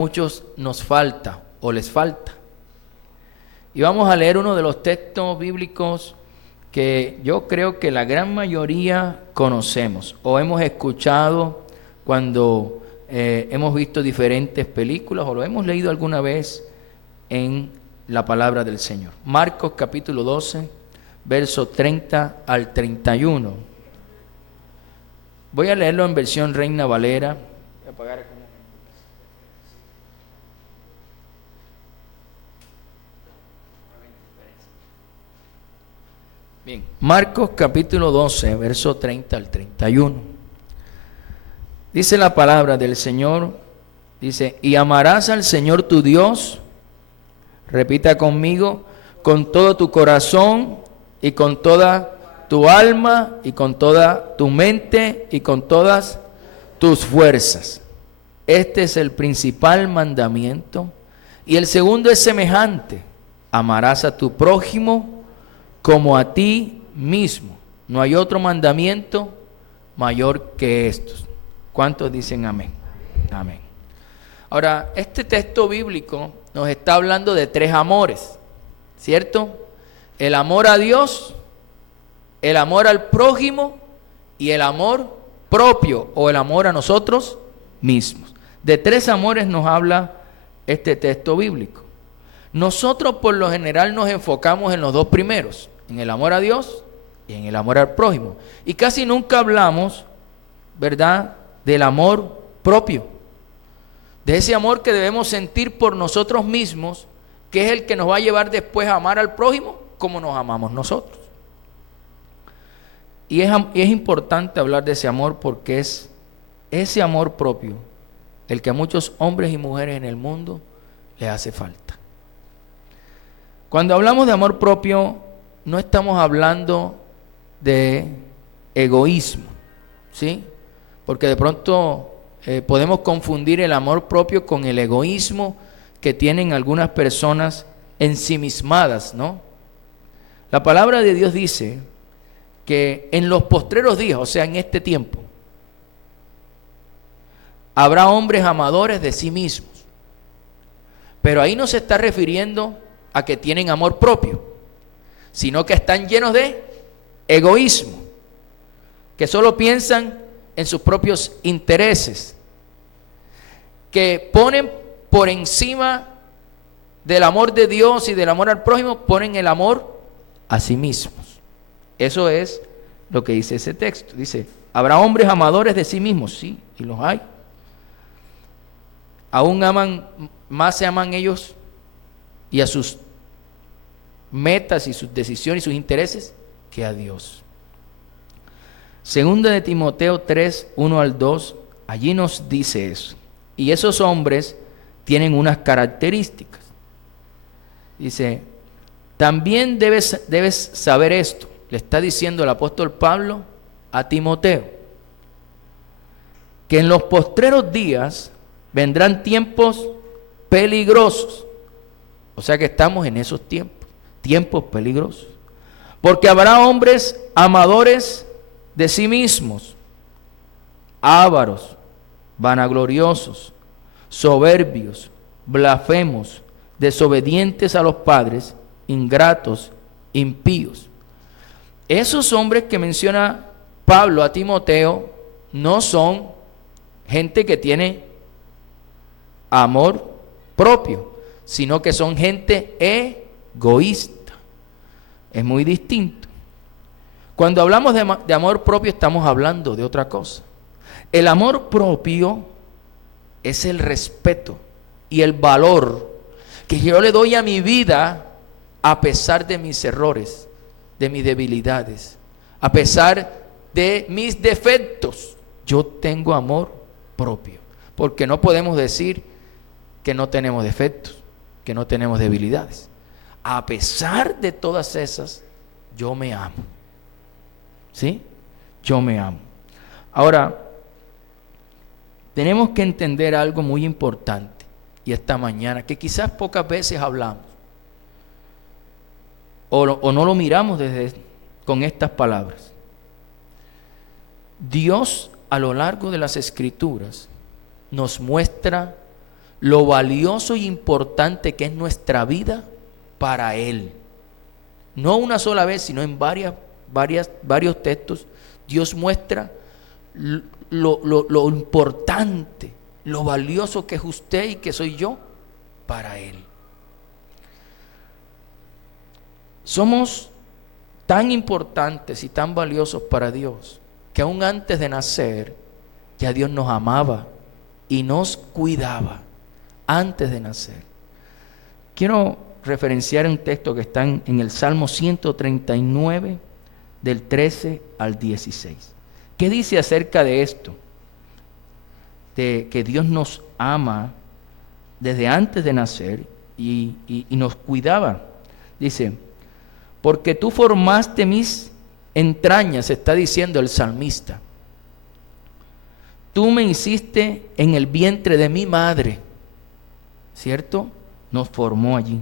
muchos nos falta o les falta. Y vamos a leer uno de los textos bíblicos que yo creo que la gran mayoría conocemos o hemos escuchado cuando hemos visto diferentes películas o lo hemos leído alguna vez en la palabra del Señor. Marcos capítulo 12, verso 30 al 31. Voy a leerlo en versión Reina Valera. Voy a apagar aquí. Bien, Marcos capítulo 12, verso 30 al 31. Dice la palabra del Señor, dice, y amarás al Señor tu Dios, repita conmigo, con todo tu corazón y con toda tu alma y con toda tu mente y con todas tus fuerzas. Este es el principal mandamiento. Y el segundo es semejante, amarás a tu prójimo como a ti mismo. No hay otro mandamiento mayor que estos. ¿Cuántos dicen amén? Amén. Ahora, este texto bíblico nos está hablando de tres amores, ¿cierto? El amor a Dios, el amor al prójimo y el amor propio o el amor a nosotros mismos. De tres amores nos habla este texto bíblico. Nosotros por lo general nos enfocamos en los dos primeros, en el amor a Dios y en el amor al prójimo. Y casi nunca hablamos, ¿verdad?, del amor propio, de ese amor que debemos sentir por nosotros mismos, que es el que nos va a llevar después a amar al prójimo como nos amamos nosotros. Y es importante hablar de ese amor porque es ese amor propio el que a muchos hombres y mujeres en el mundo les hace falta. Cuando hablamos de amor propio, no estamos hablando de egoísmo, ¿sí? Porque de pronto podemos confundir el amor propio con el egoísmo que tienen algunas personas ensimismadas, ¿no? La palabra de Dios dice que en los postreros días, o sea, en este tiempo, habrá hombres amadores de sí mismos. Pero ahí no se está refiriendo a que tienen amor propio, sino que están llenos de egoísmo, que solo piensan en sus propios intereses, que ponen por encima del amor de Dios y del amor al prójimo, ponen el amor a sí mismos. Eso es lo que dice ese texto. Dice, habrá hombres amadores de sí mismos, sí, y los hay. Aún más se aman ellos y a sus metas y sus decisiones y sus intereses que a Dios. Segunda de Timoteo 3, 1 al 2, allí nos dice eso. Y esos hombres tienen unas características. Dice, también debes saber esto, le está diciendo el apóstol Pablo a Timoteo, que en los postreros días vendrán tiempos peligrosos. O sea que estamos en esos tiempos peligrosos. Porque habrá hombres amadores de sí mismos, ávaros, vanagloriosos, soberbios, blasfemos, desobedientes a los padres, ingratos, impíos. Esos hombres que menciona Pablo a Timoteo no son gente que tiene amor propio, sino que son gente egoísta. Es muy distinto. Cuando hablamos de amor propio estamos hablando de otra cosa. El amor propio es el respeto y el valor que yo le doy a mi vida a pesar de mis errores, de mis debilidades, a pesar de mis defectos. Yo tengo amor propio, porque no podemos decir que no tenemos defectos, que no tenemos debilidades. A pesar de todas esas, yo me amo. ¿Sí? Yo me amo. Ahora, tenemos que entender algo muy importante, y esta mañana, que quizás pocas veces hablamos, o no lo miramos con estas palabras. Dios, a lo largo de las Escrituras, nos muestra lo valioso y importante que es nuestra vida para Él. No una sola vez, sino en varios textos, Dios muestra lo importante, lo valioso que es usted y que soy yo para Él. Somos tan importantes y tan valiosos para Dios que aún antes de nacer ya Dios nos amaba y nos cuidaba antes de nacer. Quiero referenciar un texto que está en el Salmo 139 del 13 al 16. ¿Qué dice acerca de esto? De que Dios nos ama desde antes de nacer y nos cuidaba. Dice: porque tú formaste mis entrañas, está diciendo el salmista. Tú me hiciste en el vientre de mi madre, ¿cierto? Nos formó allí.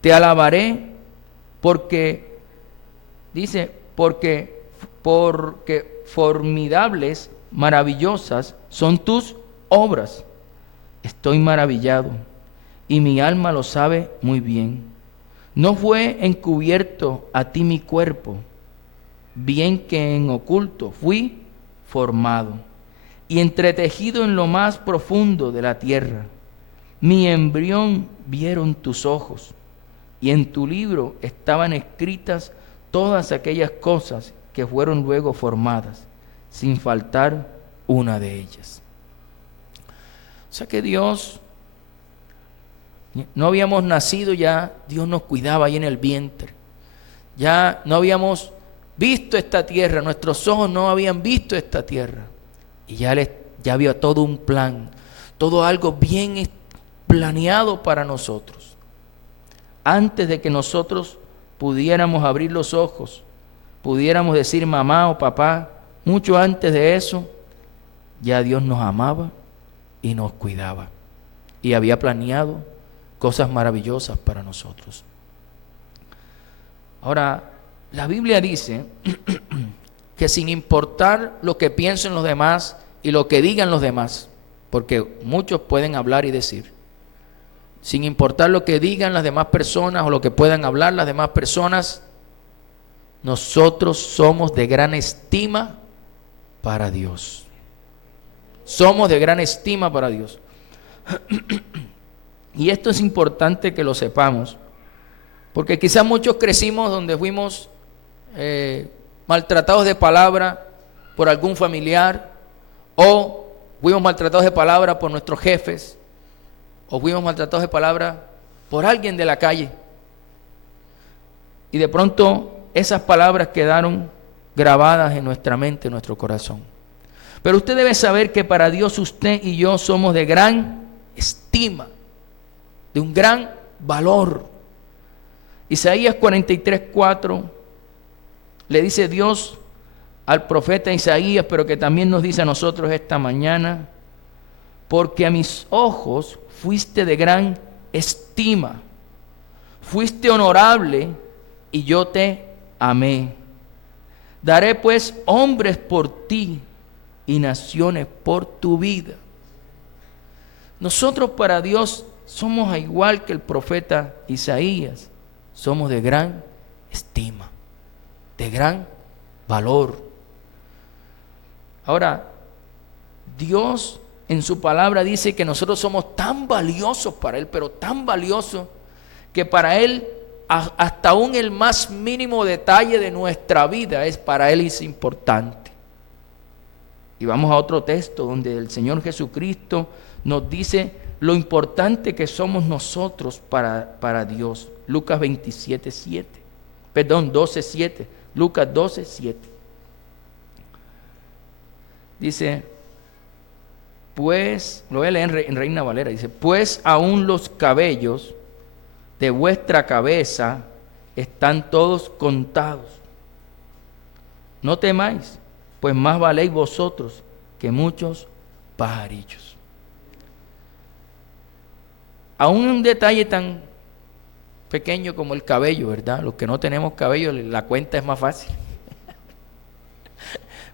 Te alabaré porque, dice, porque formidables, maravillosas son tus obras. Estoy maravillado y mi alma lo sabe muy bien. No fue encubierto a ti mi cuerpo, bien que en oculto fui formado y entretejido en lo más profundo de la tierra. Mi embrión vieron tus ojos, y en tu libro estaban escritas todas aquellas cosas que fueron luego formadas, sin faltar una de ellas. O sea que Dios, no habíamos nacido, ya Dios nos cuidaba ahí en el vientre. Ya no habíamos visto esta tierra, nuestros ojos no habían visto esta tierra. Y ya había todo un plan, todo algo bien planeado para nosotros. Antes de que nosotros pudiéramos abrir los ojos, pudiéramos decir mamá o papá, mucho antes de eso, ya Dios nos amaba y nos cuidaba. Y había planeado cosas maravillosas para nosotros. Ahora, la Biblia dice que sin importar lo que piensen los demás y lo que digan los demás, porque muchos pueden hablar y decir, sin importar lo que digan las demás personas o lo que puedan hablar las demás personas, nosotros somos de gran estima para Dios. Somos de gran estima para Dios. Y esto es importante que lo sepamos, porque quizás muchos crecimos donde fuimos maltratados de palabra por algún familiar, o fuimos maltratados de palabra por nuestros jefes, o fuimos maltratados de palabra por alguien de la calle. Y de pronto esas palabras quedaron grabadas en nuestra mente, en nuestro corazón. Pero usted debe saber que para Dios usted y yo somos de gran estima, de un gran valor. Isaías 43:4 le dice Dios al profeta Isaías, pero que también nos dice a nosotros esta mañana: porque a mis ojos fuiste de gran estima, fuiste honorable y yo te amé. Daré pues hombres por ti y naciones por tu vida. Nosotros para Dios somos igual que el profeta Isaías, somos de gran estima, de gran valor. Ahora, Dios en su palabra dice que nosotros somos tan valiosos para Él, pero tan valiosos que para Él hasta aún el más mínimo detalle de nuestra vida para Él es importante. Y vamos a otro texto donde el Señor Jesucristo nos dice lo importante que somos nosotros para Dios. Lucas 12:7. Lucas 12:7. Dice, pues, lo voy a leer en Reina Valera, dice, pues aún los cabellos de vuestra cabeza están todos contados. No temáis, pues más valéis vosotros que muchos pajarillos. Aún un detalle tan pequeño como el cabello, ¿verdad? Los que no tenemos cabello, la cuenta es más fácil.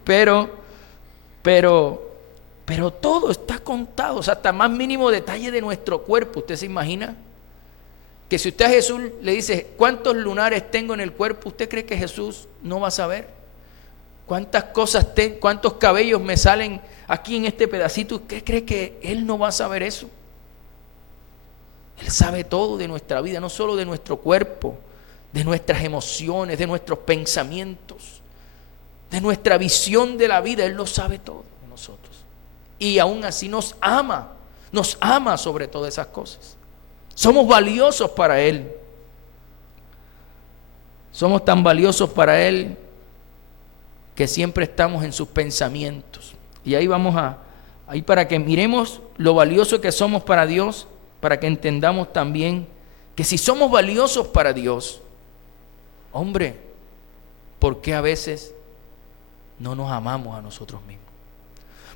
pero todo está contados hasta el más mínimo detalle de nuestro cuerpo. ¿Usted se imagina? Que si usted a Jesús le dice, ¿cuántos lunares tengo en el cuerpo? ¿Usted cree que Jesús no va a saber? ¿Cuántas cosas cuántos cabellos me salen aquí en este pedacito? ¿Usted cree que Él no va a saber eso? Él sabe todo de nuestra vida, no solo de nuestro cuerpo, de nuestras emociones, de nuestros pensamientos, de nuestra visión de la vida. Él lo sabe todo de nosotros. Y aún así nos ama sobre todas esas cosas. Somos valiosos para Él. Somos tan valiosos para Él que siempre estamos en sus pensamientos. Y ahí ahí para que miremos lo valioso que somos para Dios, para que entendamos también que si somos valiosos para Dios, hombre, ¿por qué a veces no nos amamos a nosotros mismos?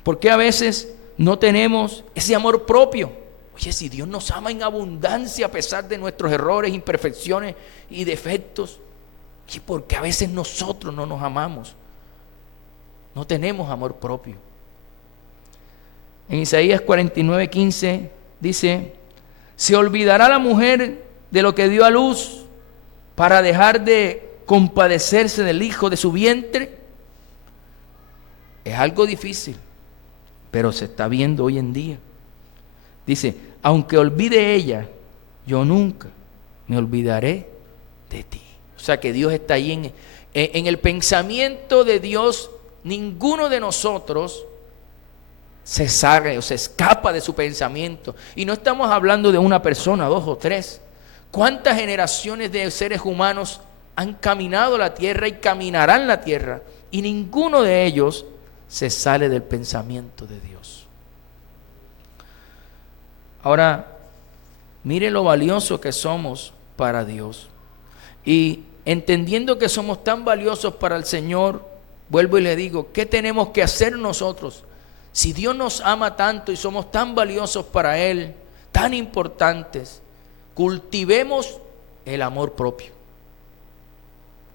¿Por qué a veces no tenemos ese amor propio? Oye, si Dios nos ama en abundancia a pesar de nuestros errores, imperfecciones y defectos, ¿y por qué a veces nosotros no nos amamos? No tenemos amor propio. En Isaías 49:15 dice: ¿se olvidará la mujer de lo que dio a luz para dejar de compadecerse del hijo de su vientre? Es algo difícil, pero se está viendo hoy en día. Dice: aunque olvide ella, yo nunca me olvidaré de ti. O sea que Dios está ahí en el pensamiento de Dios. Ninguno de nosotros se sale o se escapa de su pensamiento. Y no estamos hablando de una persona, dos o tres. ¿Cuántas generaciones de seres humanos han caminado la tierra y caminarán la tierra? Y ninguno de ellos se sale del pensamiento de Dios. Ahora, mire lo valioso que somos para Dios. Y entendiendo que somos tan valiosos para el Señor, vuelvo y le digo, ¿qué tenemos que hacer nosotros? Si Dios nos ama tanto y somos tan valiosos para Él, tan importantes, cultivemos el amor propio.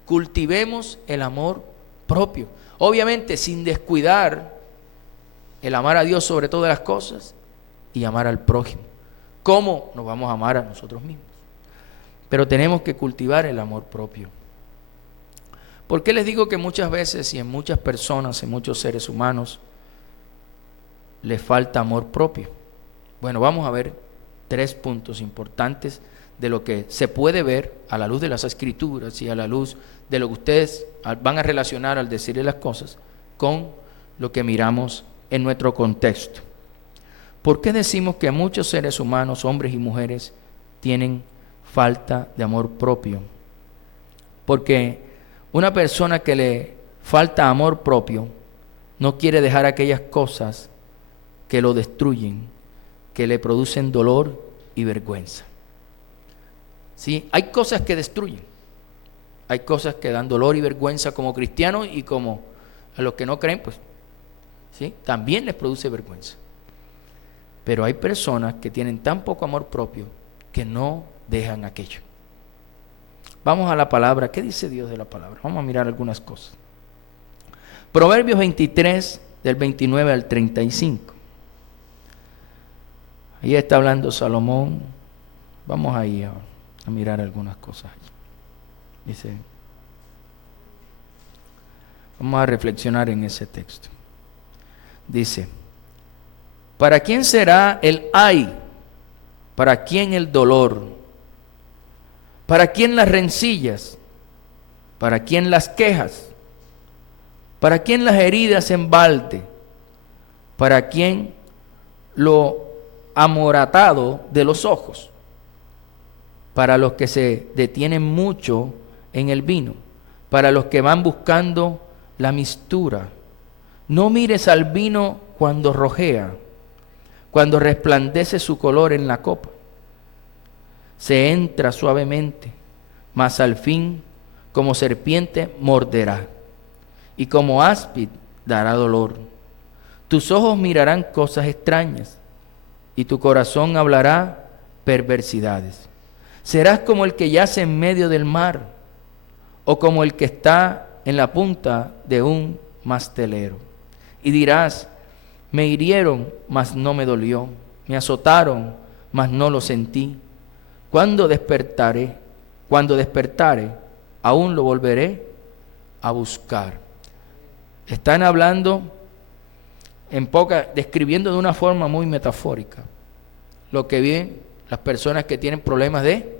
Cultivemos el amor propio. Obviamente sin descuidar el amar a Dios sobre todas las cosas y amar al prójimo. ¿Cómo nos vamos a amar a nosotros mismos? Pero tenemos que cultivar el amor propio. ¿Por qué les digo que muchas veces y en muchas personas, en muchos seres humanos, les falta amor propio? Bueno, vamos a ver 3 puntos importantes de lo que se puede ver a la luz de las Escrituras y a la luz de lo que ustedes van a relacionar al decirle las cosas con lo que miramos en nuestro contexto. ¿Por qué decimos que muchos seres humanos, hombres y mujeres, tienen falta de amor propio? Porque una persona que le falta amor propio no quiere dejar aquellas cosas que lo destruyen, que le producen dolor y vergüenza. ¿Sí? Hay cosas que destruyen, hay cosas que dan dolor y vergüenza como cristianos, y como a los que no creen, pues, ¿sí?, también les produce vergüenza. Pero hay personas que tienen tan poco amor propio que no dejan aquello. Vamos a la palabra. ¿Qué dice Dios de la palabra? Vamos a mirar algunas cosas. Proverbios 23, del 29 al 35. Ahí está hablando Salomón. Vamos ahí a mirar algunas cosas. Dice, vamos a reflexionar en ese texto. Dice: ¿para quién será el ay? ¿Para quién el dolor? ¿Para quién las rencillas? ¿Para quién las quejas? ¿Para quién las heridas en balde? ¿Para quién lo amoratado de los ojos? Para los que se detienen mucho en el vino, para los que van buscando la mistura. No mires al vino cuando rojea, cuando resplandece su color en la copa. Se entra suavemente, mas al fin como serpiente morderá, y como áspid dará dolor. Tus ojos mirarán cosas extrañas, y tu corazón hablará perversidades. Serás como el que yace en medio del mar, o como el que está en la punta de un mastelero. Y dirás: Me hirieron, mas no me dolió. Me azotaron, mas no lo sentí. Cuando despertare, aún lo volveré a buscar. Están hablando describiendo de una forma muy metafórica lo que viven las personas que tienen problemas de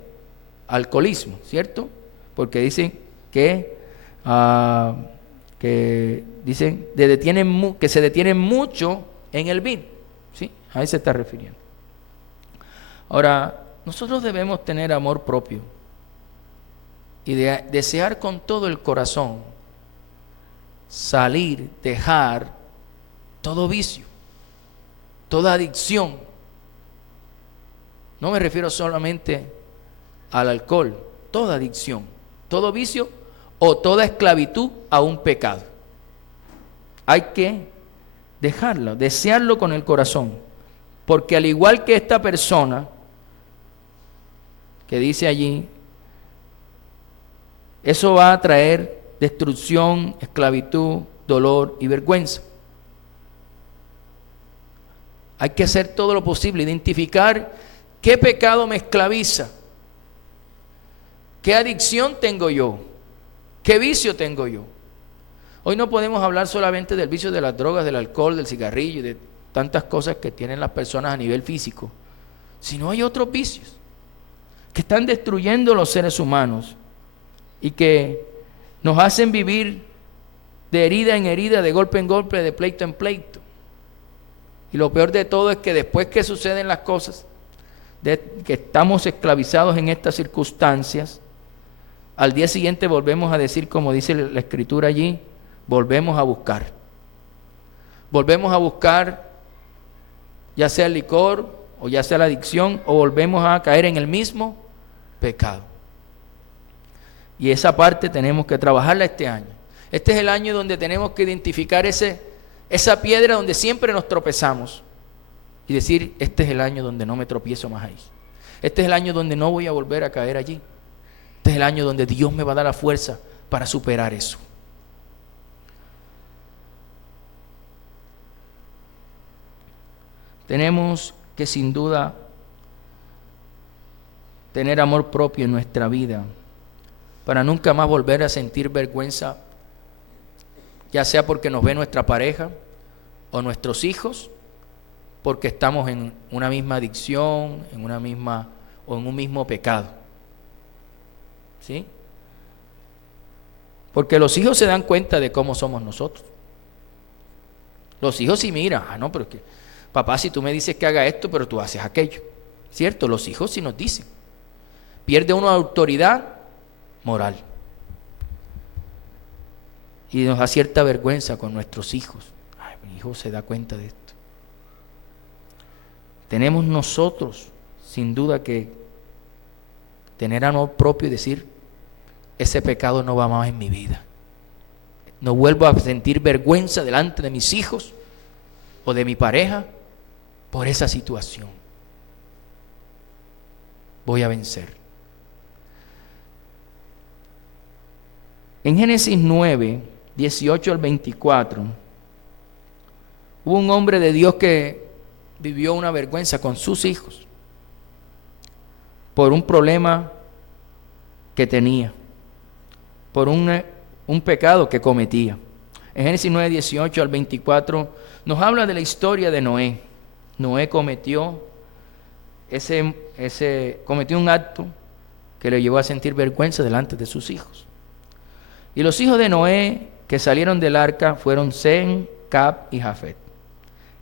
alcoholismo, ¿cierto? Porque dicen que se detienen mucho en el vino, ¿sí? A eso se está refiriendo. Ahora, nosotros debemos tener amor propio y desear con todo el corazón dejar todo vicio, toda adicción. No me refiero solamente al alcohol, toda adicción, todo vicio o toda esclavitud a un pecado. Hay que dejarlo, desearlo con el corazón, porque al igual que esta persona que dice allí, eso va a traer destrucción, esclavitud, dolor y vergüenza. Hay que hacer todo lo posible, identificar qué pecado me esclaviza, qué adicción tengo yo, qué vicio tengo yo. Hoy no podemos hablar solamente del vicio de las drogas, del alcohol, del cigarrillo y de tantas cosas que tienen las personas a nivel físico, sino hay otros vicios que están destruyendo los seres humanos y que nos hacen vivir de herida en herida, de golpe en golpe, de pleito en pleito. Y lo peor de todo es que después que suceden las cosas, que estamos esclavizados en estas circunstancias, al día siguiente volvemos a decir, como dice la Escritura allí, volvemos a buscar. Volvemos a buscar ya sea el licor o ya sea la adicción, o volvemos a caer en el mismo pecado. Y esa parte tenemos que trabajarla este año. Este es el año donde tenemos que identificar esa piedra donde siempre nos tropezamos y decir, este es el año donde no me tropiezo más ahí. Este es el año donde no voy a volver a caer allí. Este es el año donde Dios me va a dar la fuerza para superar eso. Tenemos que sin duda tener amor propio en nuestra vida para nunca más volver a sentir vergüenza, ya sea porque nos ve nuestra pareja o nuestros hijos, porque estamos en una misma adicción, en un mismo pecado. ¿Sí? Porque los hijos se dan cuenta de cómo somos nosotros. Los hijos sí miran, no, pero es que, papá, si tú me dices que haga esto, pero tú haces aquello. ¿Cierto? Los hijos sí nos dicen. Pierde una autoridad moral. Y nos da cierta vergüenza con nuestros hijos. Ay, mi hijo se da cuenta de esto. Tenemos nosotros, sin duda, que tener amor propio y decir, ese pecado no va más en mi vida. No vuelvo a sentir vergüenza delante de mis hijos o de mi pareja por esa situación. Voy a vencer. En Génesis 9, 18 al 24, hubo un hombre de Dios que vivió una vergüenza con sus hijos por un problema que tenía, por un pecado que cometía. En Génesis 9, 18 al 24 nos habla de la historia de Noé. Noé cometió un acto que le llevó a sentir vergüenza delante de sus hijos. Y los hijos de Noé que salieron del arca fueron Sem, Cam y Jafet.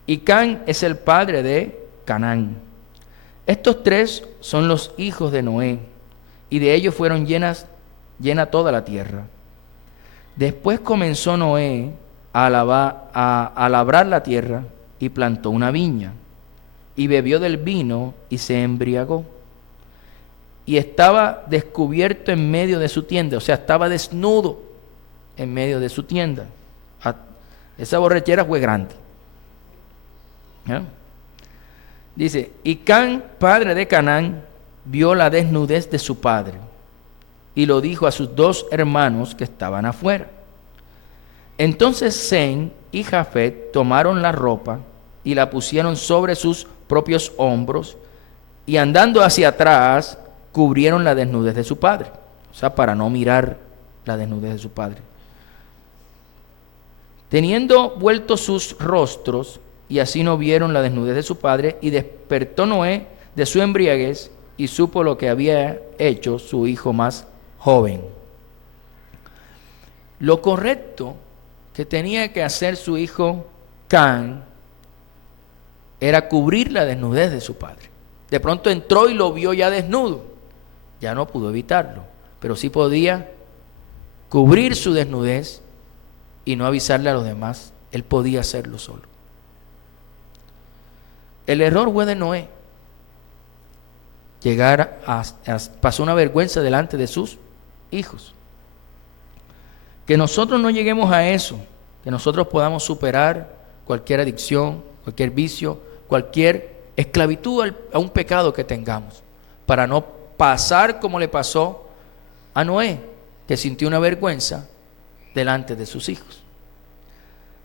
Y Cam es el padre de Canaán. Estos tres son los hijos de Noé, y de ellos fueron llena toda la tierra. Después comenzó Noé a labrar la tierra y plantó una viña, y bebió del vino y se embriagó. Y estaba descubierto en medio de su tienda, o sea, estaba desnudo en medio de su tienda. Esa borrachera fue grande. ¿Ya? Dice, y Cam, padre de Canaán, vio la desnudez de su padre y lo dijo a sus dos hermanos que estaban afuera. Entonces Sem y Jafet tomaron la ropa y la pusieron sobre sus propios hombros, y andando hacia atrás, cubrieron la desnudez de su padre. O sea, para no mirar la desnudez de su padre. Teniendo vueltos sus rostros, y así no vieron la desnudez de su padre, y despertó Noé de su embriaguez, y supo lo que había hecho su hijo más joven. Lo correcto que tenía que hacer su hijo Can era cubrir la desnudez de su padre. De pronto entró y lo vio ya desnudo. Ya no pudo evitarlo, pero sí podía cubrir su desnudez y no avisarle a los demás. Él podía hacerlo solo. El error fue de Noé. Pasó una vergüenza delante de sus hijos. Que nosotros no lleguemos a eso, que nosotros podamos superar cualquier adicción, cualquier vicio, cualquier esclavitud a un pecado que tengamos, para no pasar como le pasó a Noé, que sintió una vergüenza delante de sus hijos.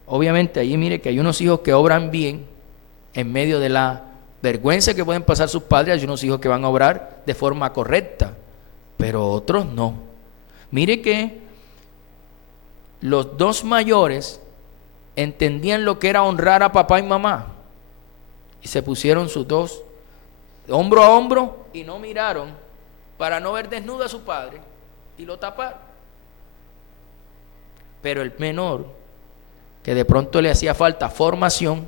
Obviamente allí mire que hay unos hijos que obran bien en medio de la vergüenza que pueden pasar sus padres, hay unos hijos que van a obrar de forma correcta, pero otros no. Mire que los dos mayores entendían lo que era honrar a papá y mamá y se pusieron sus dos hombro a hombro y no miraron para no ver desnudo a su padre y lo taparon. Pero el menor, que de pronto le hacía falta formación,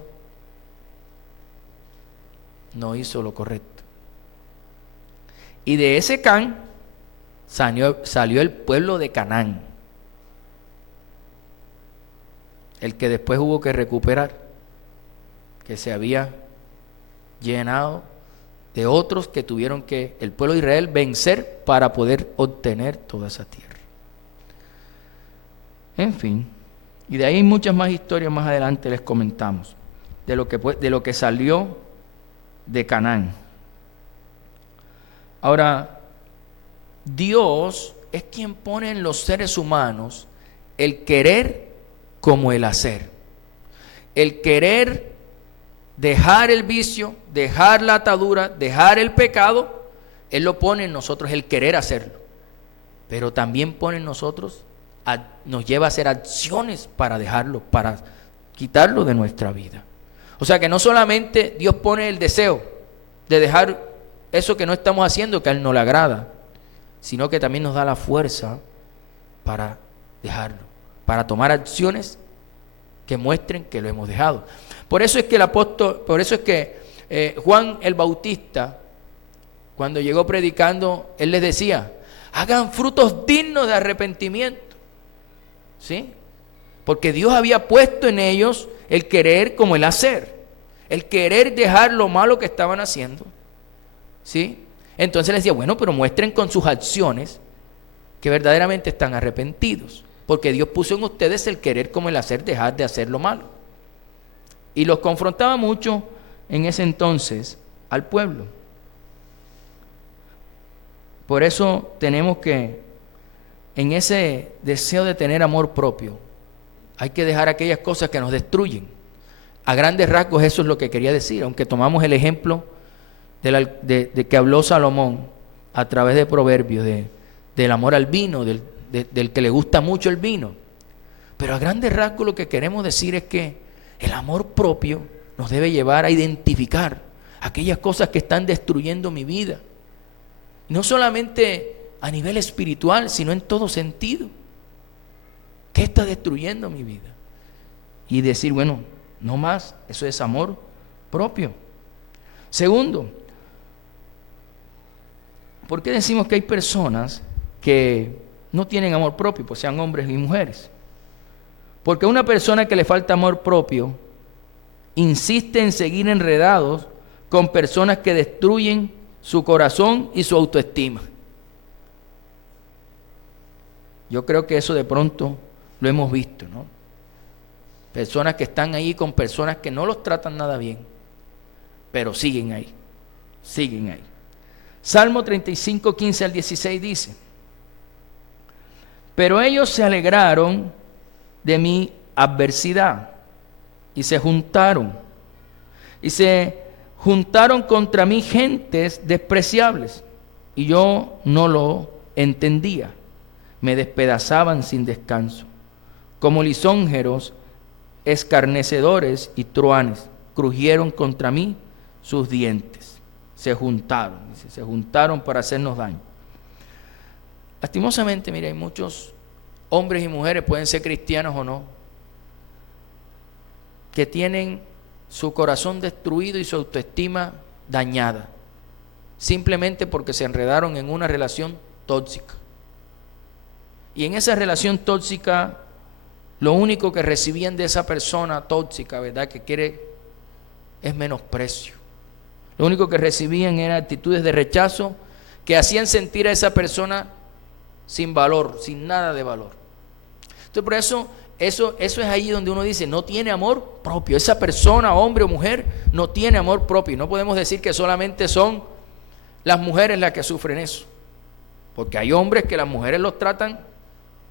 no hizo lo correcto. Y de ese Can salió el pueblo de Canaán, el que después hubo que recuperar, que se había llenado de otros que tuvieron que el pueblo de Israel vencer para poder obtener toda esa tierra. En fin, y de ahí hay muchas más historias más adelante les comentamos de lo que salió de Canaán. Ahora, Dios es quien pone en los seres humanos el querer como el hacer. El querer dejar el vicio, dejar la atadura, dejar el pecado, Él lo pone en nosotros, el querer hacerlo. Pero también pone en nosotros, nos lleva a hacer acciones para dejarlo, para quitarlo de nuestra vida. O sea que no solamente Dios pone el deseo de dejar eso que no estamos haciendo, que a Él no le agrada, sino que también nos da la fuerza para dejarlo, para tomar acciones que muestren que lo hemos dejado. Por eso es que Juan el Bautista, cuando llegó predicando, él les decía: hagan frutos dignos de arrepentimiento. ¿Sí? Porque Dios había puesto en ellos el querer como el hacer, el querer dejar lo malo que estaban haciendo. ¿Sí? Entonces les decía, bueno, pero muestren con sus acciones que verdaderamente están arrepentidos, porque Dios puso en ustedes el querer como el hacer, dejar de hacer lo malo. Y los confrontaba mucho en ese entonces al pueblo. Por eso tenemos que, en ese deseo de tener amor propio, hay que dejar aquellas cosas que nos destruyen. A grandes rasgos eso es lo que quería decir, aunque tomamos el ejemplo de que habló Salomón a través de Proverbios, del amor al vino, del que le gusta mucho el vino. Pero a grandes rasgos lo que queremos decir es que el amor propio nos debe llevar a identificar aquellas cosas que están destruyendo mi vida. No solamente a nivel espiritual, sino en todo sentido. ¿Qué está destruyendo mi vida? Y decir, bueno, no más, eso es amor propio. Segundo, ¿por qué decimos que hay personas que no tienen amor propio, pues sean hombres y mujeres? Porque una persona que le falta amor propio insiste en seguir enredados con personas que destruyen su corazón y su autoestima. Yo creo que eso de pronto lo hemos visto, ¿no? Personas que están ahí con personas que no los tratan nada bien, pero siguen ahí. Salmo 35, 15 al 16 dice: pero ellos se alegraron de mi adversidad y se juntaron Y se juntaron contra mí gentes despreciables, y yo no lo entendía. Me despedazaban sin descanso, como lisonjeros, escarnecedores y truanes. Crujieron contra mí sus dientes. Se juntaron para hacernos daño. Lastimosamente, mire, hay muchos hombres y mujeres, pueden ser cristianos o no, que tienen su corazón destruido y su autoestima dañada, simplemente porque se enredaron en una relación tóxica. Y en esa relación tóxica, lo único que recibían de esa persona tóxica, ¿verdad?, que quiere, es menosprecio. Lo único que recibían eran actitudes de rechazo que hacían sentir a esa persona sin valor, sin nada de valor. Entonces, por eso es ahí donde uno dice, no tiene amor propio. Esa persona, hombre o mujer, no tiene amor propio. No podemos decir que solamente son las mujeres las que sufren eso, porque hay hombres que las mujeres los tratan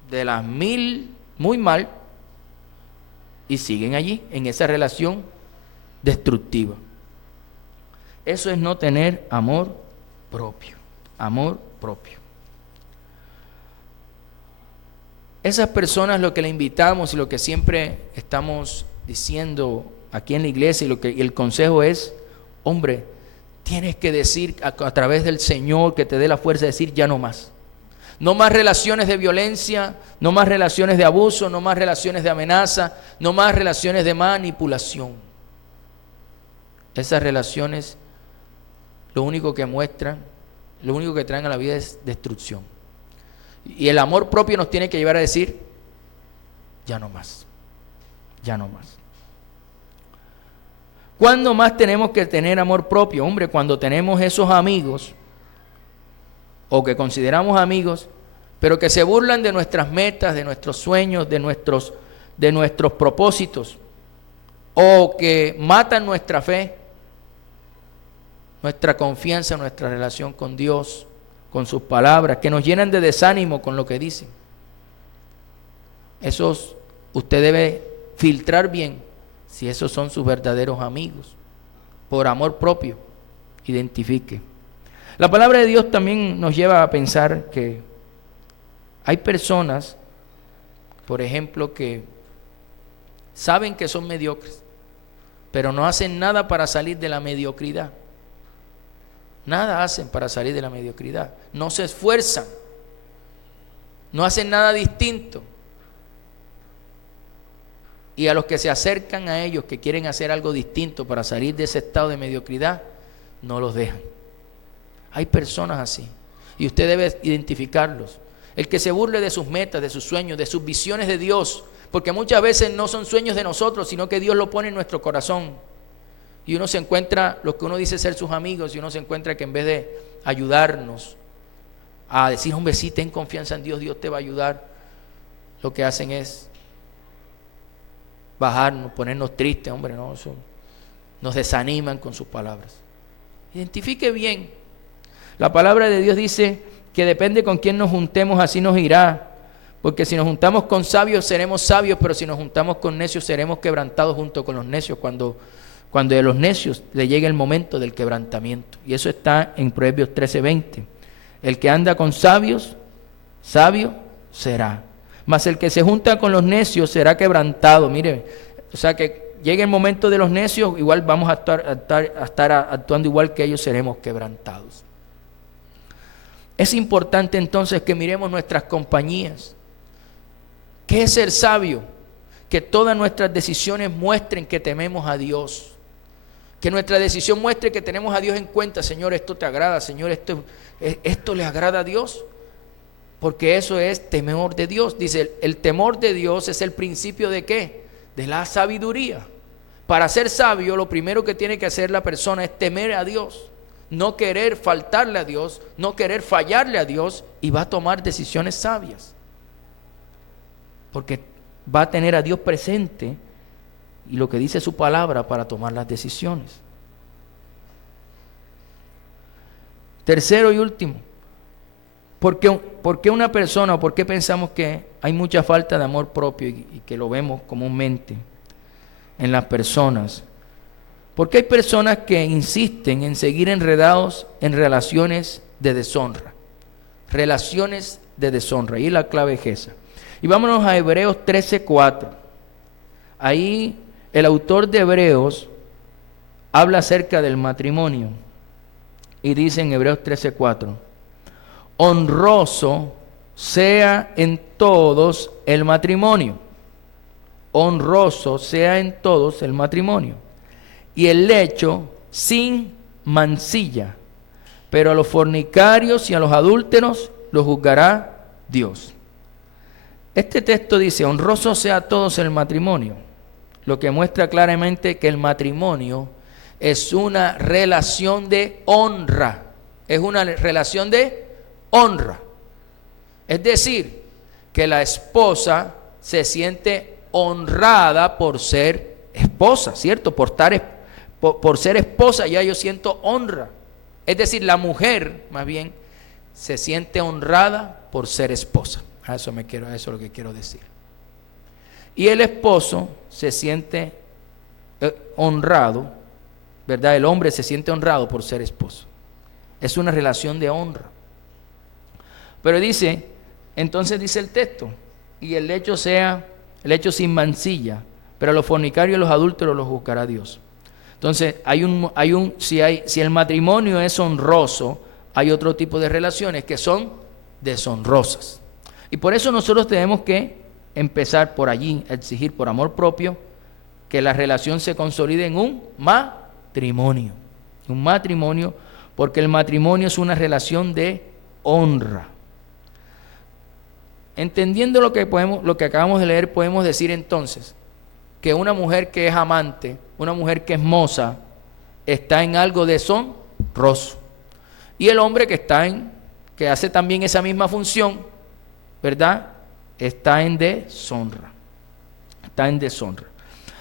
de las mil muy mal y siguen allí en esa relación destructiva. Eso es no tener amor propio. Amor propio. Esas personas, lo que le invitamos y lo que siempre estamos diciendo aquí en la iglesia y el consejo es, hombre, tienes que decir a través del Señor que te dé la fuerza de decir ya no más. No más relaciones de violencia, no más relaciones de abuso, no más relaciones de amenaza, no más relaciones de manipulación. Esas relaciones lo único que muestran, lo único que traen a la vida es destrucción. Y el amor propio nos tiene que llevar a decir, ya no más, ya no más. ¿Cuándo más tenemos que tener amor propio? Hombre, cuando tenemos esos amigos, o que consideramos amigos, pero que se burlan de nuestras metas, de nuestros sueños, de nuestros propósitos, o que matan nuestra fe, nuestra confianza, nuestra relación con Dios, con sus palabras, que nos llenan de desánimo con lo que dicen. Esos usted debe filtrar bien si esos son sus verdaderos amigos. Por amor propio, identifique. La palabra de Dios también nos lleva a pensar que hay personas, por ejemplo, que saben que son mediocres, pero no hacen nada para salir de la mediocridad. Nada hacen para salir de la mediocridad. No se esfuerzan. No hacen nada distinto. Y a los que se acercan a ellos, que quieren hacer algo distinto para salir de ese estado de mediocridad, no los dejan. Hay personas así. Y usted debe identificarlos. El que se burle de sus metas, de sus sueños, de sus visiones de Dios. Porque muchas veces no son sueños de nosotros, sino que Dios lo pone en nuestro corazón. Y uno se encuentra, los que uno dice ser sus amigos, y uno se encuentra que en vez de ayudarnos a decir, hombre, sí, ten confianza en Dios, Dios te va a ayudar, lo que hacen es bajarnos, ponernos tristes, hombre, no, eso, nos desaniman con sus palabras. Identifique bien. La palabra de Dios dice que depende con quién nos juntemos, así nos irá. Porque si nos juntamos con sabios, seremos sabios, pero si nos juntamos con necios, seremos quebrantados junto con los necios cuando a los necios le llegue el momento del quebrantamiento. Y eso está en Proverbios 13:20. El que anda con sabios, sabio será. Mas el que se junta con los necios será quebrantado. Mire, o sea que llegue el momento de los necios, igual vamos a estar actuando igual que ellos, seremos quebrantados. Es importante entonces que miremos nuestras compañías. ¿Qué es ser sabio? Que todas nuestras decisiones muestren que tememos a Dios. Que nuestra decisión muestre que tenemos a Dios en cuenta. Señor, esto te agrada. Señor, esto le agrada a Dios. Porque eso es temor de Dios. Dice, el temor de Dios es el principio ¿de qué? De la sabiduría. Para ser sabio, lo primero que tiene que hacer la persona es temer a Dios. No querer faltarle a Dios, no querer fallarle a Dios, y va a tomar decisiones sabias. Porque va a tener a Dios presente y lo que dice su palabra para tomar las decisiones. Tercero y último, ¿por qué una persona o por qué pensamos que hay mucha falta de amor propio y que lo vemos comúnmente en las personas? Porque hay personas que insisten en seguir enredados en relaciones de deshonra. Relaciones de deshonra. Y la clave es esa. Y vámonos a Hebreos 13:4. Ahí el autor de Hebreos habla acerca del matrimonio. Y dice en Hebreos 13:4: honroso sea en todos el matrimonio. Honroso sea en todos el matrimonio. Y el lecho sin mancilla. Pero a los fornicarios y a los adúlteros los juzgará Dios. Este texto dice: honroso sea a todos el matrimonio. Lo que muestra claramente que el matrimonio es una relación de honra. Es una relación de honra. Es decir, que la esposa se siente honrada por ser esposa, ¿cierto? Por ser esposa ya yo siento honra. Es decir, la mujer, más bien, se siente honrada por ser esposa. Eso es lo que quiero decir. Y el esposo se siente honrado, ¿verdad? El hombre se siente honrado por ser esposo. Es una relación de honra. Pero entonces dice el texto, y el lecho sin mancilla, pero a los fornicarios y a los adúlteros los juzgará Dios. Entonces, si el matrimonio es honroso, hay otro tipo de relaciones que son deshonrosas. Y por eso nosotros tenemos que empezar por allí, a exigir por amor propio que la relación se consolide en un matrimonio. Un matrimonio, porque el matrimonio es una relación de honra. Entendiendo lo que acabamos de leer, podemos decir entonces que una mujer que es amante, una mujer que es moza, está en algo deshonroso. Y el hombre que hace también esa misma función, ¿verdad? Está en deshonra. Está en deshonra.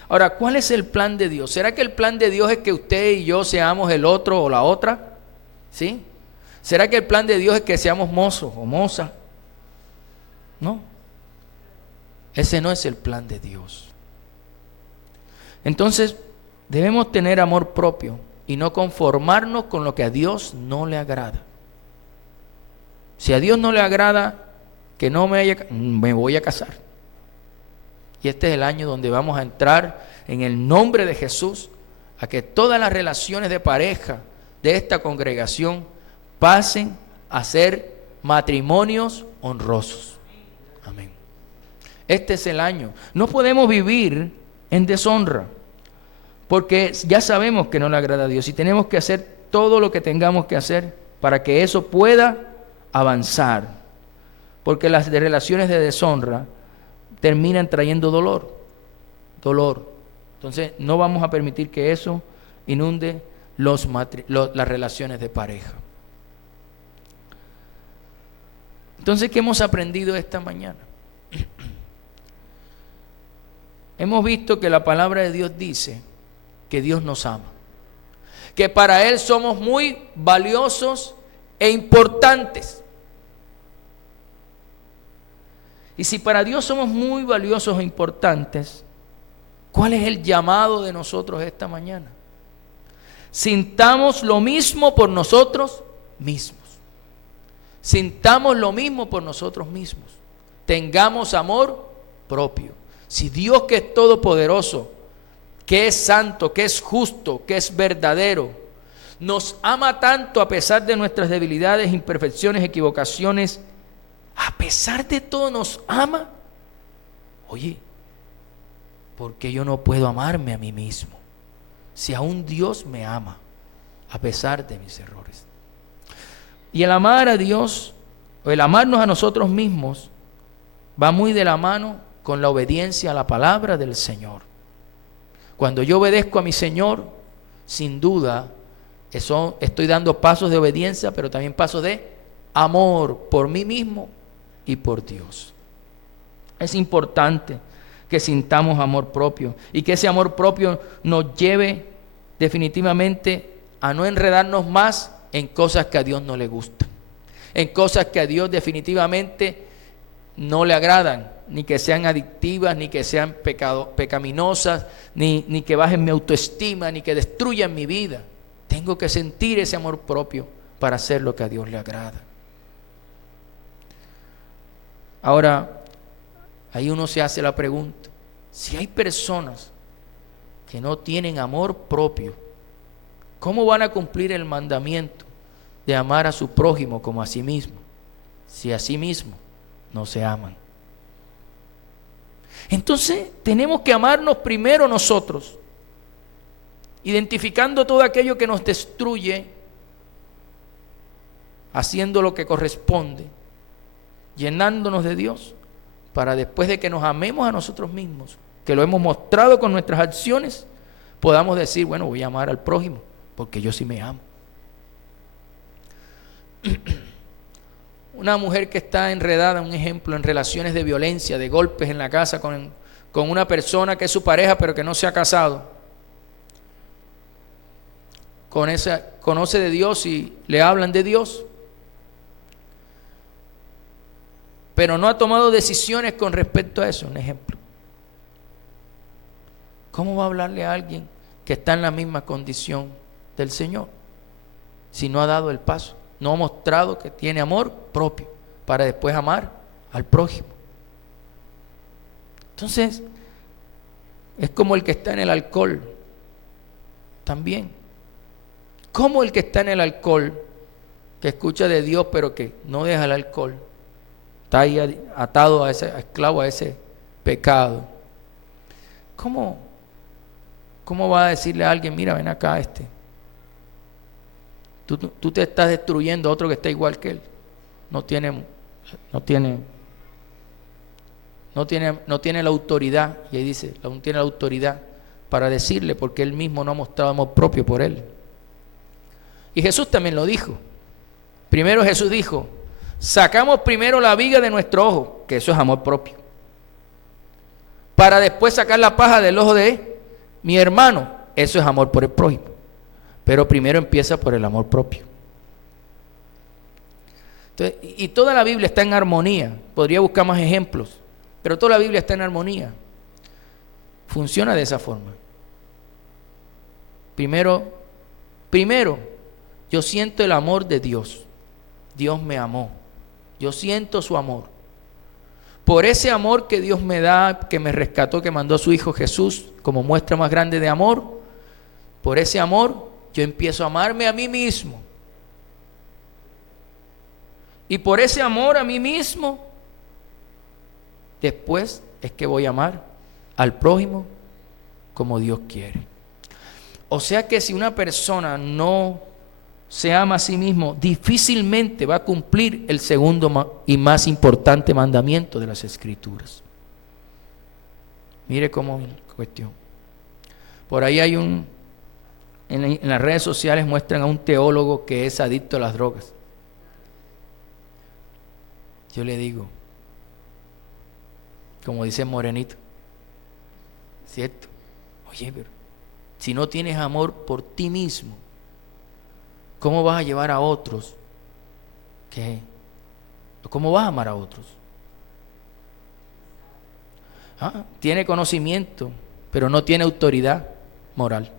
Ahora, ¿cuál es el plan de Dios? ¿Será que el plan de Dios es que usted y yo seamos el otro o la otra? ¿Sí? ¿Será que el plan de Dios es que seamos mozos o mozas? No. Ese no es el plan de Dios. Entonces, debemos tener amor propio y no conformarnos con lo que a Dios no le agrada. Si a Dios no le agrada que me voy a casar. Y este es el año donde vamos a entrar en el nombre de Jesús a que todas las relaciones de pareja de esta congregación pasen a ser matrimonios honrosos. Amén. Este es el año. No podemos vivir en deshonra, porque ya sabemos que no le agrada a Dios y tenemos que hacer todo lo que tengamos que hacer para que eso pueda avanzar, porque las relaciones de deshonra terminan trayendo dolor. Entonces no vamos a permitir que eso inunde las relaciones de pareja. Entonces, ¿qué hemos aprendido esta mañana? Hemos visto que la palabra de Dios dice que Dios nos ama, que para Él somos muy valiosos e importantes. Y si para Dios somos muy valiosos e importantes, ¿cuál es el llamado de nosotros esta mañana? Sintamos lo mismo por nosotros mismos. Sintamos lo mismo por nosotros mismos. Tengamos amor propio. Si Dios, que es todopoderoso, que es santo, que es justo, que es verdadero, nos ama tanto a pesar de nuestras debilidades, imperfecciones, equivocaciones, a pesar de todo nos ama. Oye, ¿por qué yo no puedo amarme a mí mismo? Si aún Dios me ama, a pesar de mis errores. Y el amar a Dios, o el amarnos a nosotros mismos, va muy de la mano con la obediencia a la palabra del Señor. Cuando yo obedezco a mi Señor, sin duda, estoy dando pasos de obediencia, pero también pasos de amor por mí mismo y por Dios. Es importante que sintamos amor propio y que ese amor propio nos lleve definitivamente a no enredarnos más en cosas que a Dios no le gustan, en cosas que a Dios definitivamente no le agradan, ni que sean adictivas, ni que sean pecaminosas, ni que bajen mi autoestima, ni que destruyan mi vida. Tengo que sentir ese amor propio para hacer lo que a Dios le agrada. Ahora, ahí uno se hace la pregunta, si hay personas que no tienen amor propio, ¿cómo van a cumplir el mandamiento de amar a su prójimo como a sí mismo, si a sí mismo no se aman? Entonces tenemos que amarnos primero nosotros, identificando todo aquello que nos destruye, haciendo lo que corresponde, llenándonos de Dios, para después de que nos amemos a nosotros mismos, que lo hemos mostrado con nuestras acciones, podamos decir, bueno, voy a amar al prójimo, porque yo sí me amo. Una mujer que está enredada, un ejemplo, en relaciones de violencia, de golpes en la casa con una persona que es su pareja pero que no se ha casado, conoce de Dios y le hablan de Dios, pero no ha tomado decisiones con respecto a eso, un ejemplo. ¿Cómo va a hablarle a alguien que está en la misma condición del Señor si no ha dado el paso? No ha mostrado que tiene amor propio para después amar al prójimo. Entonces, es como el que está en el alcohol también. Como el que está en el alcohol, que escucha de Dios pero que no deja el alcohol, está ahí atado esclavo a ese pecado. ¿Cómo va a decirle a alguien, mira, ven acá, tú te estás destruyendo a otro que está igual que él? No tiene la autoridad, y ahí dice, no tiene la autoridad para decirle, porque él mismo no ha mostrado amor propio por él. Y Jesús también lo dijo. Primero Jesús dijo, sacamos primero la viga de nuestro ojo, que eso es amor propio, para después sacar la paja del ojo de mi hermano, eso es amor por el prójimo. Pero primero empieza por el amor propio. Entonces, y toda la Biblia está en armonía. Podría buscar más ejemplos, pero toda la Biblia está en armonía. Funciona de esa forma. Primero, yo siento el amor de Dios. Dios me amó. Yo siento su amor. Por ese amor que Dios me da, que me rescató, que mandó a su Hijo Jesús como muestra más grande de amor, por ese amor yo empiezo a amarme a mí mismo. Y por ese amor a mí mismo, después es que voy a amar al prójimo como Dios quiere. O sea que si una persona no se ama a sí mismo, difícilmente va a cumplir el segundo y más importante mandamiento de las Escrituras. Mire cómo es la cuestión. Por ahí hay en las redes sociales muestran a un teólogo que es adicto a las drogas. Yo le digo, como dice Morenito, ¿cierto? Oye, pero si no tienes amor por ti mismo, ¿cómo vas a llevar a otros? ¿Qué? ¿Cómo vas a amar a otros? Tiene conocimiento, pero no tiene autoridad moral.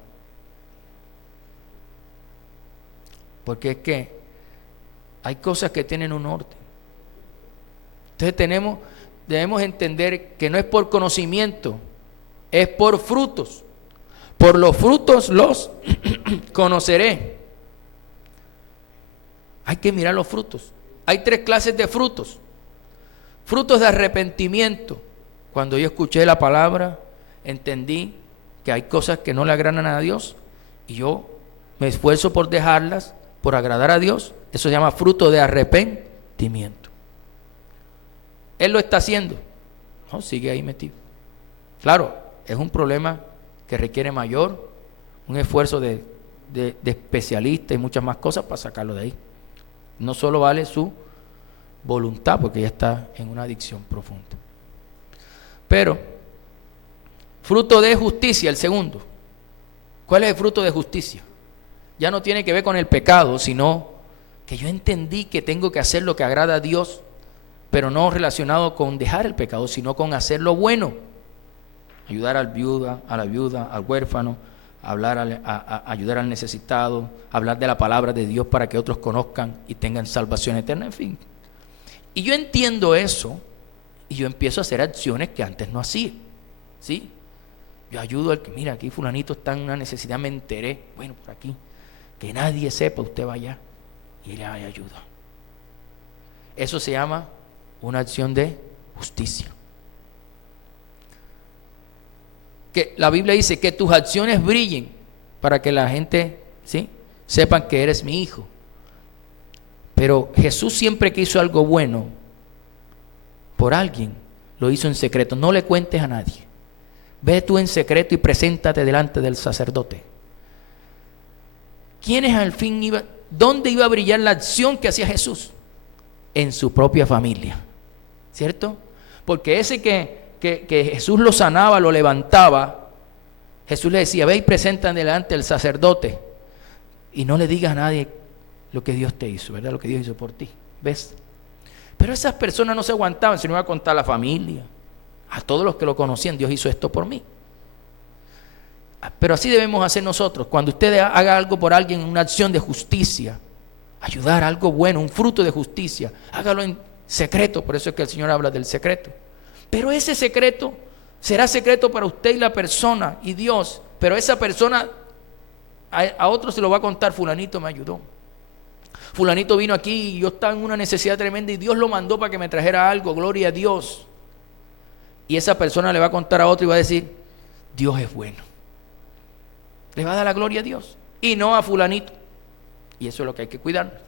Porque es que hay cosas que tienen un orden. Entonces debemos entender que no es por conocimiento, es por frutos. Por los frutos los conoceré. Hay que mirar los frutos. Hay 3 clases de frutos. Frutos de arrepentimiento. Cuando yo escuché la palabra, entendí que hay cosas que no le agradan a Dios y yo me esfuerzo por dejarlas, por agradar a Dios. Eso se llama fruto de arrepentimiento. Él lo está haciendo. No, sigue ahí metido. Claro, es un problema que requiere un esfuerzo de especialistas y muchas más cosas para sacarlo de ahí. No solo vale su voluntad, porque ya está en una adicción profunda. Pero, fruto de justicia, el segundo. ¿Cuál es el fruto de justicia? Ya no tiene que ver con el pecado, sino que yo entendí que tengo que hacer lo que agrada a Dios pero no relacionado con dejar el pecado, sino con hacer lo bueno. Ayudar a la viuda, al huérfano, ayudar al necesitado, hablar de la palabra de Dios para que otros conozcan y tengan salvación eterna, en fin. Y yo entiendo eso y yo empiezo a hacer acciones que antes no hacía, ¿sí? Yo ayudo al que, mira, aquí fulanito está en una necesidad, me enteré, bueno, por aquí, que nadie sepa, usted va allá y le ayuda. Eso se llama una acción de justicia. Que la Biblia dice que tus acciones brillen para que la gente, ¿sí?, sepan que eres mi hijo. Pero Jesús siempre que hizo algo bueno por alguien, lo hizo en secreto. No le cuentes a nadie. Ve tú en secreto y preséntate delante del sacerdote. ¿Quiénes al fin dónde iba a brillar la acción que hacía Jesús? En su propia familia, ¿cierto? Porque ese que Jesús lo sanaba, lo levantaba, Jesús le decía, ve y preséntate delante del sacerdote y no le digas a nadie lo que Dios te hizo, ¿verdad? Lo que Dios hizo por ti, ¿ves? Pero esas personas no se aguantaban, sino iba a contar a la familia, a todos los que lo conocían, Dios hizo esto por mí. Pero así debemos hacer nosotros. Cuando usted haga algo por alguien, una acción de justicia, ayudar, algo bueno, un fruto de justicia, hágalo en secreto. Por eso es que el Señor habla del secreto. Pero ese secreto será secreto para usted y la persona y Dios. Pero esa persona a otro se lo va a contar, fulanito me ayudó. Fulanito vino aquí y yo estaba en una necesidad tremenda y Dios lo mandó para que me trajera algo, gloria a Dios. Y esa persona le va a contar a otro y va a decir, Dios es bueno. Le va a dar la gloria a Dios y no a fulanito. Y eso es lo que hay que cuidar.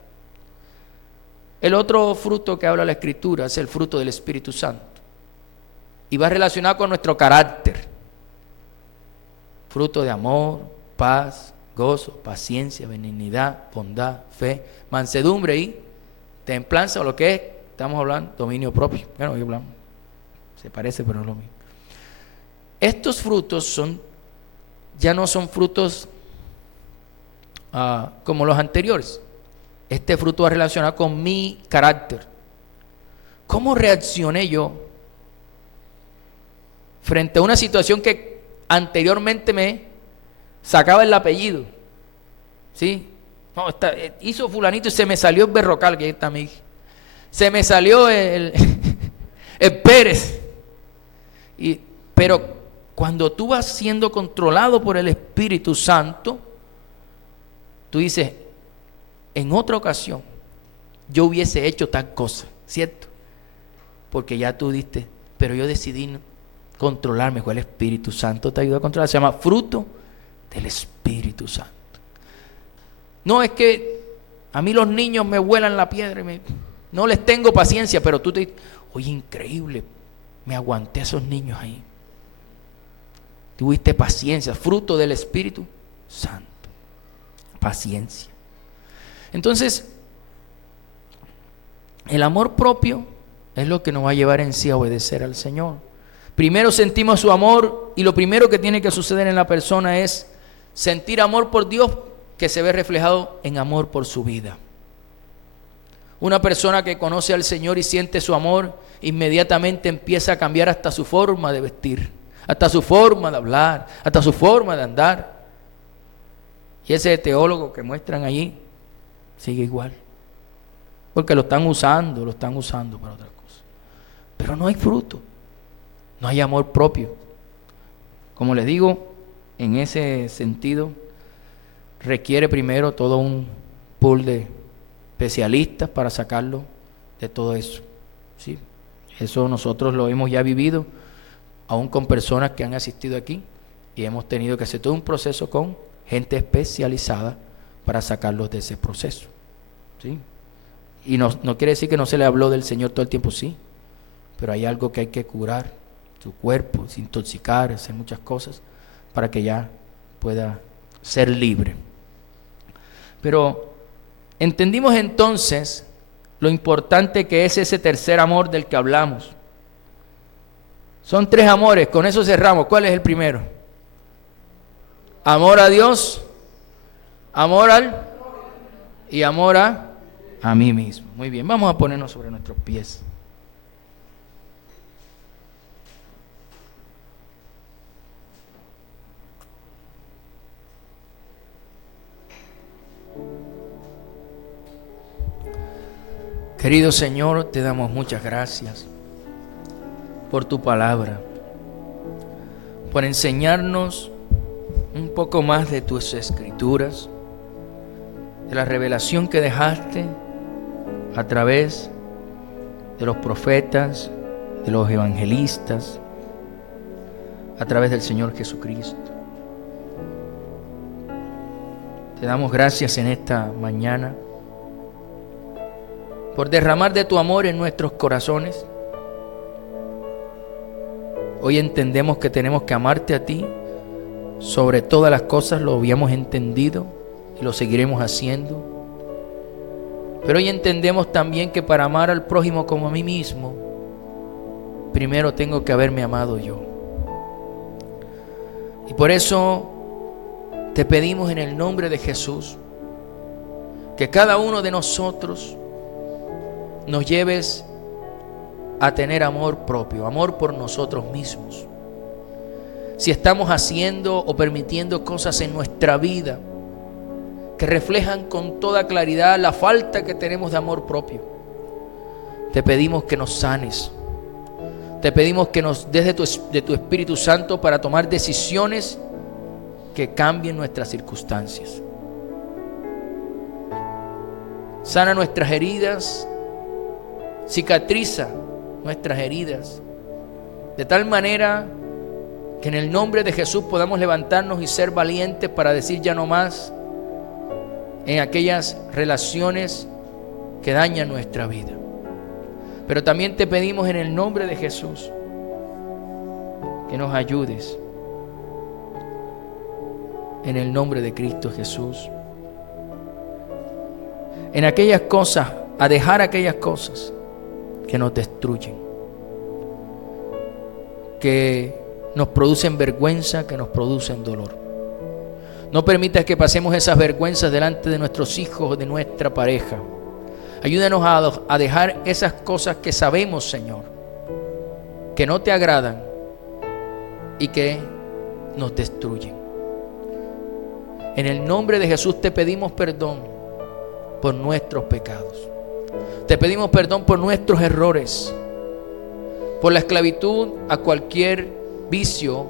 El otro fruto que habla la Escritura es el fruto del Espíritu Santo. Y va relacionado con nuestro carácter. Fruto de amor, paz, gozo, paciencia, benignidad, bondad, fe, mansedumbre y templanza, o lo que es, estamos hablando, dominio propio. Bueno, hoy hablamos, se parece, pero no es lo mismo. Estos frutos ya no son frutos como los anteriores. Este fruto va relacionado con mi carácter. ¿Cómo reaccioné yo frente a una situación que anteriormente me sacaba el apellido? ¿Sí? No, hizo fulanito y se me salió el Berrocal, que está mi hija. Se me salió el Pérez. Pero cuando tú vas siendo controlado por el Espíritu Santo, tú dices, en otra ocasión yo hubiese hecho tal cosa, ¿cierto? Porque ya tú diste, pero yo decidí controlarme con el Espíritu Santo, te ayuda a controlar, se llama fruto del Espíritu Santo. No es que a mí los niños me vuelan la piedra y no les tengo paciencia, pero tú oye, increíble, me aguanté a esos niños ahí. Tuviste paciencia, fruto del Espíritu Santo. Paciencia. Entonces, el amor propio es lo que nos va a llevar en sí a obedecer al Señor. Primero sentimos su amor y lo primero que tiene que suceder en la persona es sentir amor por Dios que se ve reflejado en amor por su vida. Una persona que conoce al Señor y siente su amor, inmediatamente empieza a cambiar hasta su forma de vestir, hasta su forma de hablar, hasta su forma de andar. Y ese teólogo que muestran allí sigue igual, porque lo están usando para otra cosa. Pero no hay fruto, no hay amor propio. Como les digo, en ese sentido requiere primero todo un pool de especialistas para sacarlo de todo eso, ¿sí? Eso nosotros lo hemos ya vivido, aún con personas que han asistido aquí, y hemos tenido que hacer todo un proceso con gente especializada para sacarlos de ese proceso, ¿sí? Y no quiere decir que no se le habló del Señor todo el tiempo, sí, pero hay algo que hay que curar, su cuerpo, desintoxicar, hacer muchas cosas para que ya pueda ser libre. Pero entendimos entonces lo importante que es ese tercer amor del que hablamos. Son 3 amores, con eso cerramos. ¿Cuál es el primero? Amor a Dios, amor y amor a mí mismo. Muy bien, vamos a ponernos sobre nuestros pies. Querido Señor, te damos muchas gracias por tu palabra, por enseñarnos un poco más de tus escrituras, de la revelación que dejaste a través de los profetas, de los evangelistas, a través del Señor Jesucristo. Te damos gracias en esta mañana por derramar de tu amor en nuestros corazones. Hoy entendemos que tenemos que amarte a ti sobre todas las cosas, lo habíamos entendido y lo seguiremos haciendo. Pero hoy entendemos también que para amar al prójimo como a mí mismo, primero tengo que haberme amado yo. Y por eso te pedimos en el nombre de Jesús que cada uno de nosotros nos lleves a tener amor propio, amor por nosotros mismos. Si estamos haciendo o permitiendo cosas en nuestra vida que reflejan con toda claridad la falta que tenemos de amor propio, te pedimos que nos sanes. Te pedimos que nos des de tu Espíritu Santo para tomar decisiones que cambien nuestras circunstancias. Sana nuestras heridas, cicatriza nuestras heridas, de tal manera que en el nombre de Jesús podamos levantarnos y ser valientes para decir ya no más en aquellas relaciones que dañan nuestra vida. Pero también te pedimos en el nombre de Jesús que nos ayudes, en el nombre de Cristo Jesús, en aquellas cosas, a dejar aquellas cosas que nos destruyen, que nos producen vergüenza, que nos producen dolor. No permitas que pasemos esas vergüenzas delante de nuestros hijos o de nuestra pareja. Ayúdanos a dejar esas cosas que sabemos, Señor, que no te agradan y que nos destruyen. En el nombre de Jesús te pedimos perdón por nuestros pecados. Te pedimos perdón por nuestros errores, por la esclavitud a cualquier vicio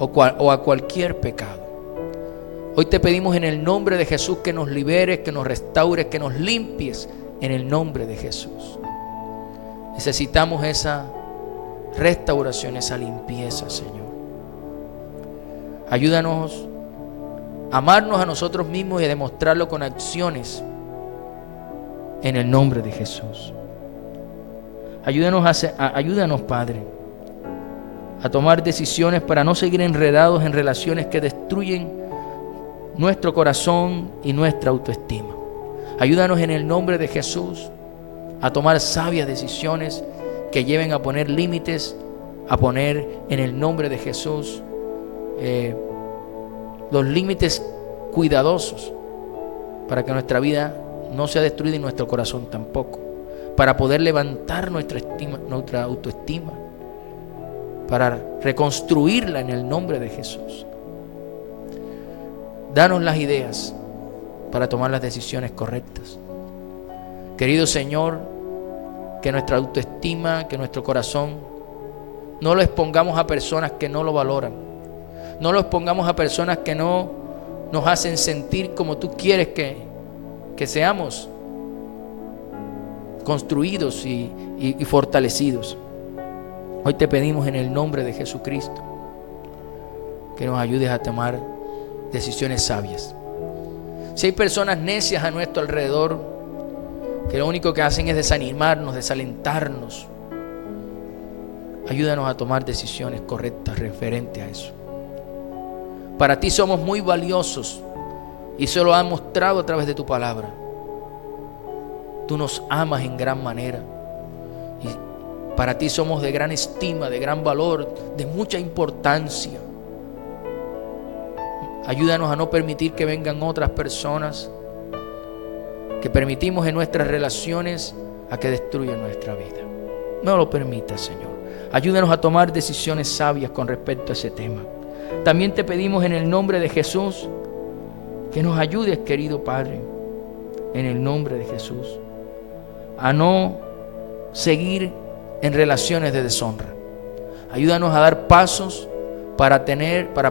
o a cualquier pecado. Hoy te pedimos en el nombre de Jesús que nos liberes, que nos restaures, que nos limpies en el nombre de Jesús. Necesitamos esa restauración, esa limpieza, Señor. Ayúdanos a amarnos a nosotros mismos y a demostrarlo con acciones en el nombre de Jesús. Ayúdanos, Padre, a tomar decisiones para no seguir enredados en relaciones que destruyen nuestro corazón y nuestra autoestima. Ayúdanos en el nombre de Jesús a tomar sabias decisiones que lleven a poner límites, a poner en el nombre de Jesús los límites cuidadosos para que nuestra vida no sea destruida y nuestro corazón tampoco, para poder levantar nuestra autoestima, para reconstruirla en el nombre de Jesús. Danos las ideas para tomar las decisiones correctas. Querido Señor, que nuestra autoestima, que nuestro corazón no lo expongamos a personas que no lo valoran. No lo expongamos a personas que no nos hacen sentir como tú quieres que seamos construidos y fortalecidos. Hoy te pedimos en el nombre de Jesucristo que nos ayudes a tomar decisiones sabias. Si hay personas necias a nuestro alrededor que lo único que hacen es desanimarnos, desalentarnos, ayúdanos a tomar decisiones correctas referente a eso. Para ti somos muy valiosos y se lo has mostrado a través de tu palabra. Tú nos amas en gran manera y para ti somos de gran estima, de gran valor, de mucha importancia. Ayúdanos a no permitir que vengan otras personas que permitimos en nuestras relaciones a que destruyan nuestra vida. No lo permitas, Señor. Ayúdanos a tomar decisiones sabias con respecto a ese tema. También te pedimos en el nombre de Jesús que nos ayudes, querido Padre, en el nombre de Jesús, a no seguir en relaciones de deshonra. Ayúdanos a dar pasos para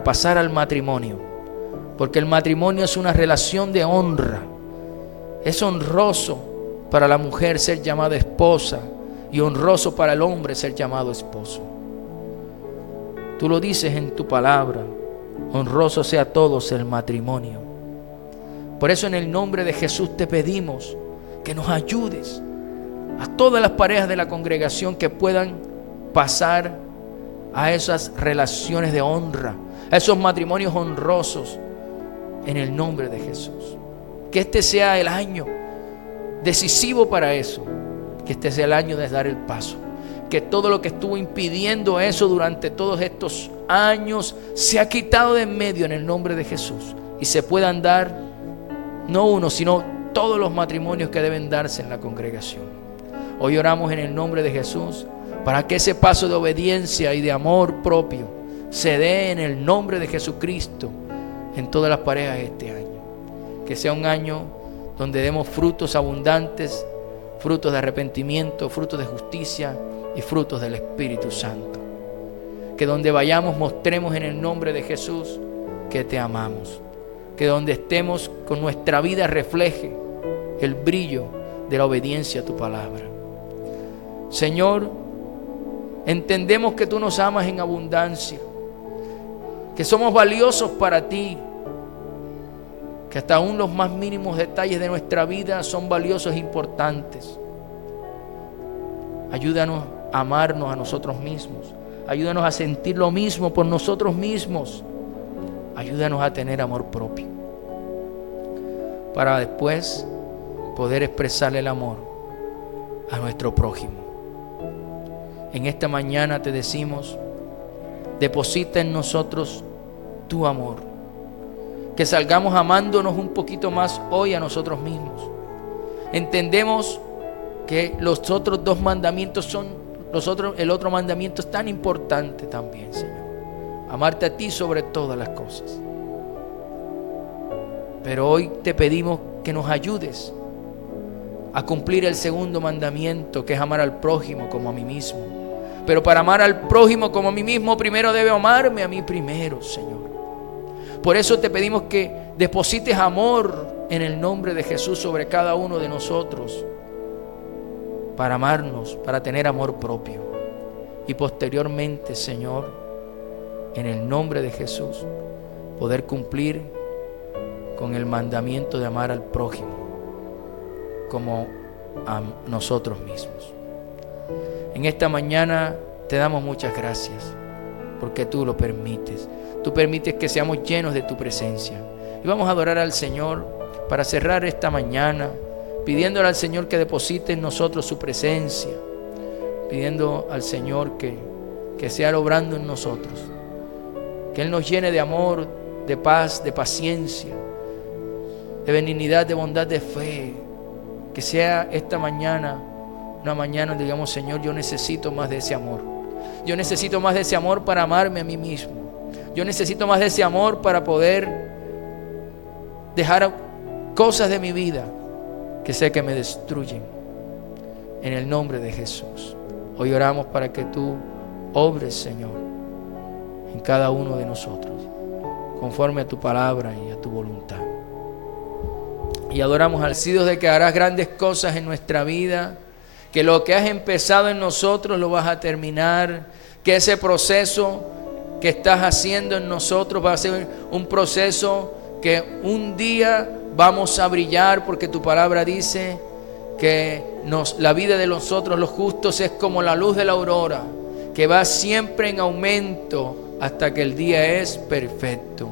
pasar al matrimonio, porque el matrimonio es una relación de honra. Es honroso para la mujer ser llamada esposa y honroso para el hombre ser llamado esposo. Tú lo dices en tu palabra: honroso sea a todos el matrimonio. Por eso, en el nombre de Jesús, te pedimos que nos ayudes a todas las parejas de la congregación que puedan pasar a esas relaciones de honra, a esos matrimonios honrosos, en el nombre de Jesús. Que este sea el año decisivo para eso, que este sea el año de dar el paso, que todo lo que estuvo impidiendo eso durante todos estos años se ha quitado de en medio en el nombre de Jesús, y se puedan dar no uno, sino todos los matrimonios que deben darse en la congregación. Hoy oramos en el nombre de Jesús para que ese paso de obediencia y de amor propio se dé en el nombre de Jesucristo en todas las parejas este año. Que sea un año donde demos frutos abundantes, frutos de arrepentimiento, frutos de justicia y frutos del Espíritu Santo. Que donde vayamos mostremos en el nombre de Jesús que te amamos. Que donde estemos con nuestra vida refleje el brillo de la obediencia a tu palabra. Señor, entendemos que tú nos amas en abundancia, que somos valiosos para ti, que hasta aún los más mínimos detalles de nuestra vida son valiosos e importantes. Ayúdanos a amarnos a nosotros mismos. Ayúdanos a sentir lo mismo por nosotros mismos. Ayúdanos a tener amor propio, para después poder expresarle el amor a nuestro prójimo. En esta mañana te decimos: deposita en nosotros tu amor. Que salgamos amándonos un poquito más hoy a nosotros mismos. Entendemos que los otros dos mandamientos el otro mandamiento es tan importante también, Señor. Amarte a ti sobre todas las cosas. Pero hoy te pedimos que nos ayudes a cumplir el segundo mandamiento, que es amar al prójimo como a mí mismo. Pero para amar al prójimo como a mí mismo, primero debe amarme a mí primero, Señor. Por eso te pedimos que deposites amor en el nombre de Jesús sobre cada uno de nosotros, para amarnos, para tener amor propio. Y posteriormente, Señor, en el nombre de Jesús, poder cumplir con el mandamiento de amar al prójimo como a nosotros mismos. En esta mañana te damos muchas gracias, porque tú lo permites. Tú permites que seamos llenos de tu presencia. Y vamos a adorar al Señor para cerrar esta mañana, pidiéndole al Señor que deposite en nosotros su presencia, pidiendo al Señor que sea obrando en nosotros, que Él nos llene de amor, de paz, de paciencia, de benignidad, de bondad, de fe. Que sea esta mañana una mañana donde digamos: Señor, yo necesito más de ese amor. Yo necesito más de ese amor para amarme a mí mismo. Yo necesito más de ese amor para poder dejar cosas de mi vida que sé que me destruyen. En el nombre de Jesús, hoy oramos para que tú obres, Señor, en cada uno de nosotros, conforme a tu palabra y a tu voluntad. Y adoramos al Dios de que harás grandes cosas en nuestra vida, que lo que has empezado en nosotros lo vas a terminar, que ese proceso que estás haciendo en nosotros va a ser un proceso que un día vamos a brillar, porque tu palabra dice que la vida de nosotros los justos es como la luz de la aurora, que va siempre en aumento hasta que el día es perfecto.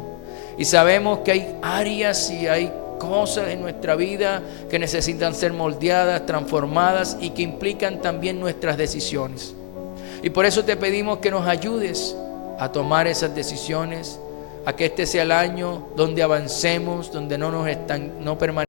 Y sabemos que hay áreas y hay cosas en nuestra vida que necesitan ser moldeadas, transformadas, y que implican también nuestras decisiones. Y por eso te pedimos que nos ayudes a tomar esas decisiones, a que este sea el año donde avancemos, donde no permanezcamos